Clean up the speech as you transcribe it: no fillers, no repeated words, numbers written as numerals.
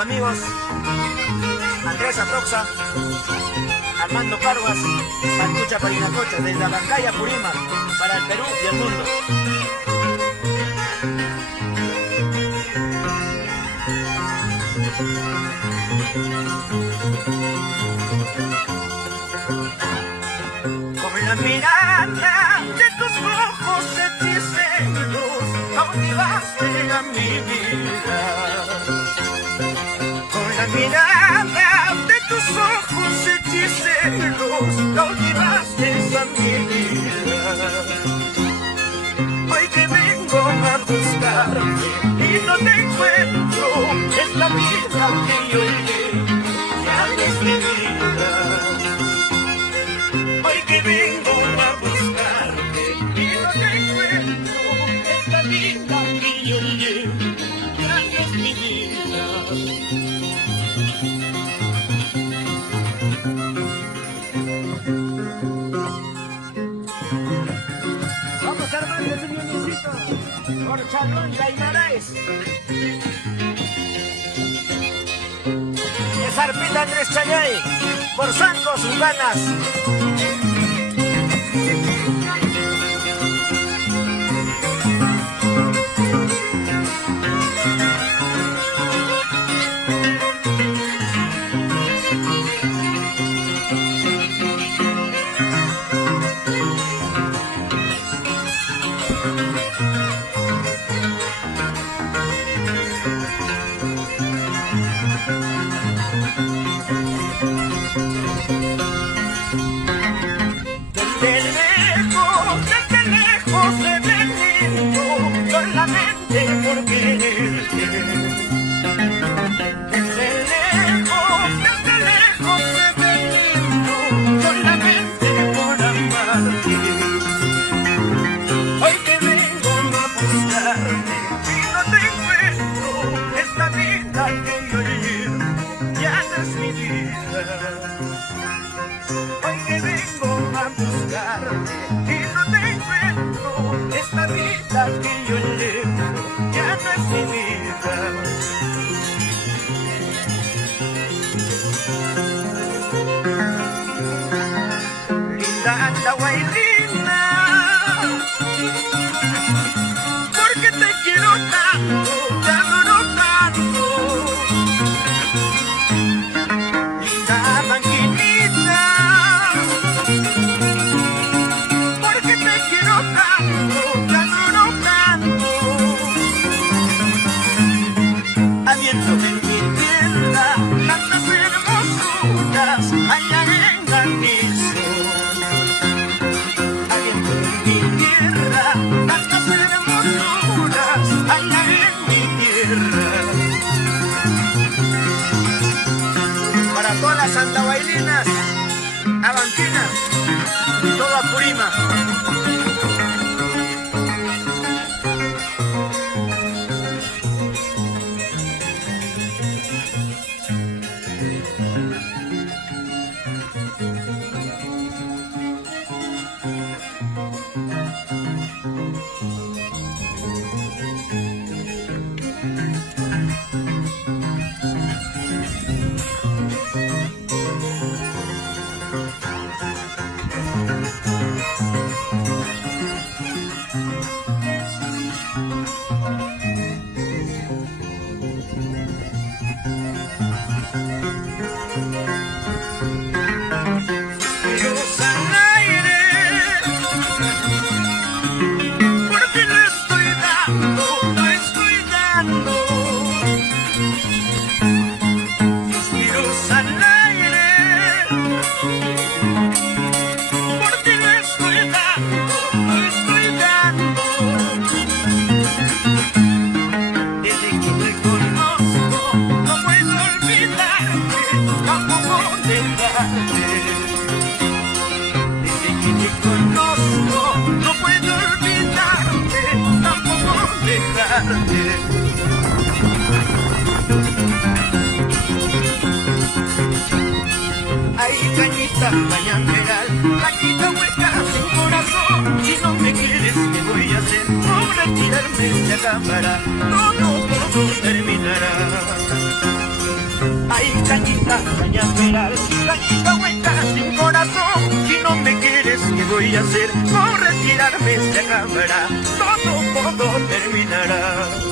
amigos Andrés Atoxa, Armando Parvas, Pantucha Parinacocha, desde Abancaya, Purímac, para el Perú y el mundo. Con la mirada de tus ojos hechiceros cautivaste a mi vida. Con la mirada de tus ojos hechiceros cautivaste a mi vida. Hoy que vengo a buscarte y no te encuentro, es la vida que yo llevo, ya no es mi vida. Hoy que vengo a buscarte y no te encuentro, es la vida que yo llevo, ya no es mi vida. Vamos Armando, ese violincito, por Chalón Gaimaraes. Es Arpita Andrés Chayay, por Santos Urbanas. Por quererte, desde lejos he venido, solamente por amarte. Hoy que vengo a buscarte y no te encuentro, esta vida que yo llevo ya no es mi vida. Hoy que vengo a buscarte y no te encuentro, esta vida que yo llevo ya no es mi vida. Linda Andahuaylina, porque te quiero tanto, te adoro tanto. Linda Manguinita, porque te quiero tanto, te adoro tanto. Habiendo en mi tierra tantas hermosuras, allá en Granizo. Habiendo en mi tierra tantas hermosuras, allá en mi tierra. Para todas las andahuaylinas, avantinas, todo Apurímac. Ay, cañita, cañameral, cañita hueca sin corazón. Si no me quieres, ¿qué voy a hacer? Por retirarme se acabará, todo terminará. voy a esperar? Cañita hueca sin corazón, si no me quieres, ¿qué voy a hacer? Por retirarme se acabará, todo terminará.